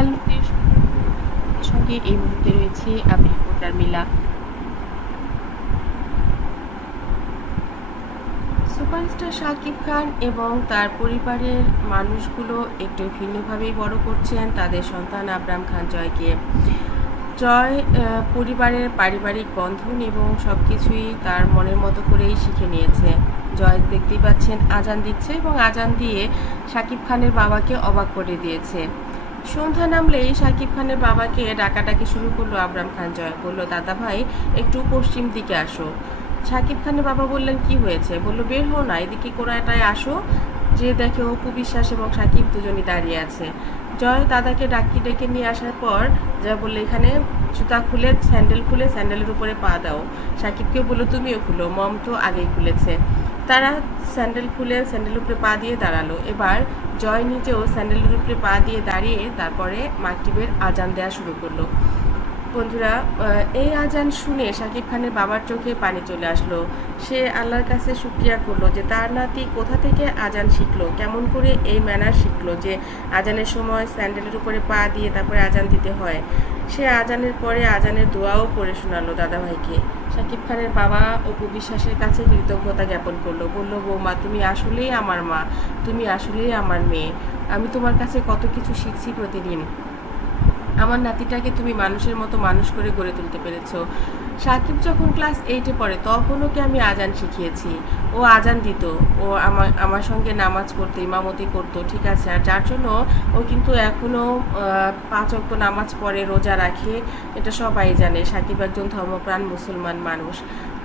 Hello প্রিয় আপনাদের সঙ্গে এই মুহূর্তে রয়েছে আমি রিপোর্টার মিলা। সুপারস্টার শাকিব খান এবং তার পরিবারের মানুষগুলো একটু ভিন্নভাবেই বড় করছেন তাদের সন্তান আবরাম খান জয়কে। জয় পরিবারের পারিবারিক বন্ধন এবং সব কিছুই তার মনের মতো করেই শিখে নিয়েছে। জয় দেখতেই পাচ্ছেন আজান দিচ্ছে এবং আজান দিয়ে শাকিব খানের বাবাকে অবাক করে দিয়েছে। সন্ধ্যা নামলেই শাকিব খানের বাবাকে ডাকাডাকি শুরু করলো আবরাম খান জয়। বলল, দাদা ভাই একটু পশ্চিম দিকে আসো। শাকিব খানের বাবা বললেন, কি হয়েছে? বলল, বের হও না, এদিকে কোনাটায় আসো। যে দেখে অপু বিশ্বাস এবং শাকিব দুজনই দাঁড়িয়ে আছে। জয় দাদাকে ডেকে নিয়ে আসার পর জয় বললো, এখানে জুতা খুলে স্যান্ডেল খুলে স্যান্ডেলের উপরে পা দাও। শাকিবকে বললো, তুমিও খুলো, মম তো আগেই খুলেছে। তারা স্যান্ডেল খুলে স্যান্ডেলের উপরে পা দিয়ে দাঁড়ালো। এবার জয় নিজেও স্যান্ডেলের উপরে পা দিয়ে দাঁড়িয়ে তারপরে মাগরিবের আজান দেওয়া শুরু করলো। বন্ধুরা, এই আজান শুনে শাকিব খানের বাবার চোখে পানি চলে আসলো। সে আল্লাহর কাছে শুকরিয়া করলো যে তার নাতি কোথা থেকে আজান শিখলো, কেমন করে এই ম্যানার শিখলো যে আজানের সময় স্যান্ডেলের উপরে পা দিয়ে তারপরে আজান দিতে হয়। সে আজানের পরে আজানের দোয়াও পড়ে শোনালো দাদাভাইকে। শাকিব খানের বাবা অপু বিশ্বাসের কাছে কৃতজ্ঞতা জ্ঞাপন করলো। বলল, বৌমা তুমি আসলেই আমার মা, তুমি আসলেই আমার মেয়ে। আমি তোমার কাছে কত কিছু শিখছি প্রতিদিন। আমার নাতিটাকে তুমি মানুষের মতো মানুষ করে গড়ে তুলতে পেরেছো। সাকিব যখন ক্লাস 8-এ পড়ে তখন ওকে আমি আজান শিখিয়েছি। ও আজান দিত, ও আমার সঙ্গে নামাজ পড়তো, ইমামতি করতো, ঠিক আছে। আর যার জন্য ও কিন্তু এখনও 5 ওয়াক্ত নামাজ পড়ে, রোজা রাখে, এটা সবাই জানে। সাকিব একজন ধর্মপ্রাণ মুসলমান মানুষ।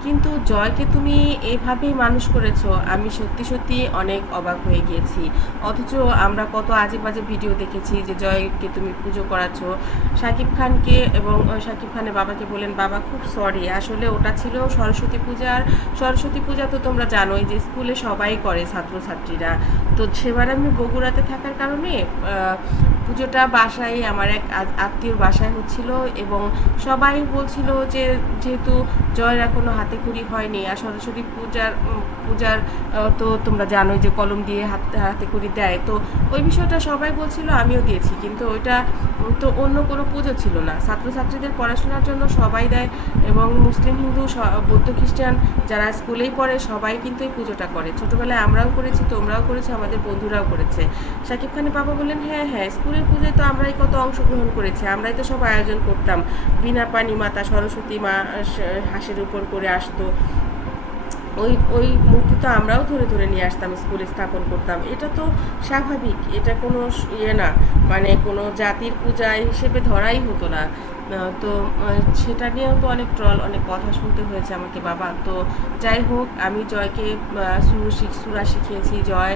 কিন্তু জয়কে তুমি এভাবেই মানুষ করেছো, আমি সত্যি সত্যি অনেক অবাক হয়ে গিয়েছি। অথচ আমরা কত আজে বাজে ভিডিও দেখেছি যে জয়কে তুমি পুজো করাচ্ছ। শাকিব খানকে এবং শাকিব খানের বাবাকে বলেন, বাবা খুব সরি, আসলে ওটা ছিল সরস্বতী পূজা। আর সরস্বতী পূজা তো তোমরা জানোই যে স্কুলে সবাই করে, ছাত্রছাত্রীরা। তো সেবার আমি বগুড়াতে থাকার কারণে পুজোটা বাসায়, আমার এক আত্মীয়র বাসায় হচ্ছিল এবং সবাই বলছিল যে যেহেতু জয়ের এখনও হাতে খড়ি হয়নি, আর সরস্বতী পূজার তো তোমরা জানোই যে কলম দিয়ে হাতে খড়ি দেয়, তো ওই বিষয়টা সবাই বলছিল, আমিও দিয়েছি। কিন্তু ওইটা তো অন্য কোনো পুজো ছিল না, ছাত্রছাত্রীদের পড়াশোনার জন্য সবাই দেয় এবং মুসলিম, হিন্দু, বৌদ্ধ, খ্রিস্টান যারা স্কুলেই পড়ে সবাই কিন্তু এই পুজোটা করে। ছোটোবেলায় আমরাও করেছি, তোমরাও করেছো, আমাদের বন্ধুরাও করেছে। শাকিব খানের বাবা বললেন, হ্যাঁ হ্যাঁ, স্কুলের পুজোয় তো আমরাই কত অংশগ্রহণ করেছি, আমরাই তো সব আয়োজন করতাম। বিনা পানি মাতা সরস্বতী মা হাঁসের উপর করে আসতো, ওই ওই মূর্তি তো আমরাও ধরে ধরে নিয়ে আসতাম, স্কুলে স্থাপন করতাম। এটা তো স্বাভাবিক, এটা কোনো ইয়ে না, মানে কোনো জাতির পূজা হিসেবে ধরাই হতো না। তো সেটা নিয়েও তো অনেক ট্রল, অনেক কথা শুনতে হয়েছে আমাকে বাবা। তো যাই হোক, আমি জয়কে সুরা শিখিয়েছি। জয়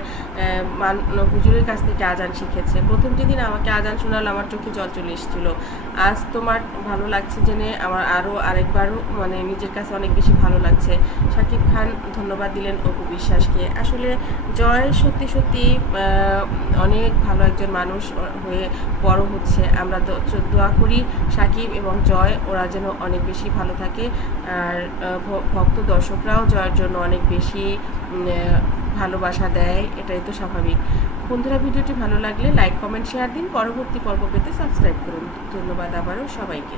হুজুরের কাছ থেকে আজান শিখেছে। প্রথম যেদিন আমাকে আজান শোনালো আমার চোখে জল চলে এসেছিলো। আজ তোমার ভালো লাগছে জেনে আমার আরও আরেকবারও মানে নিজের কাছে অনেক বেশি ভালো লাগছে। শাকিব খান ধন্যবাদ দিলেন অপু বিশ্বাসকে। আসলে জয় সত্যি সত্যি অনেক ভালো একজন মানুষ হয়ে বড় হচ্ছে। আমরা দোয়া করি শাকিব এবং জয় ওরা যেন অনেক বেশি ভালো থাকে, আর ভক্ত দর্শকরাও জয়ের জন্য অনেক বেশি ভালোবাসা দেয়, এটাই তো স্বাভাবিক। বন্ধুরা, ভিডিওটি ভালো লাগলে লাইক, কমেন্ট, শেয়ার দিন। পরবর্তী পর্ব পেতে সাবস্ক্রাইব করুন। ধন্যবাদ আবারও সবাইকে।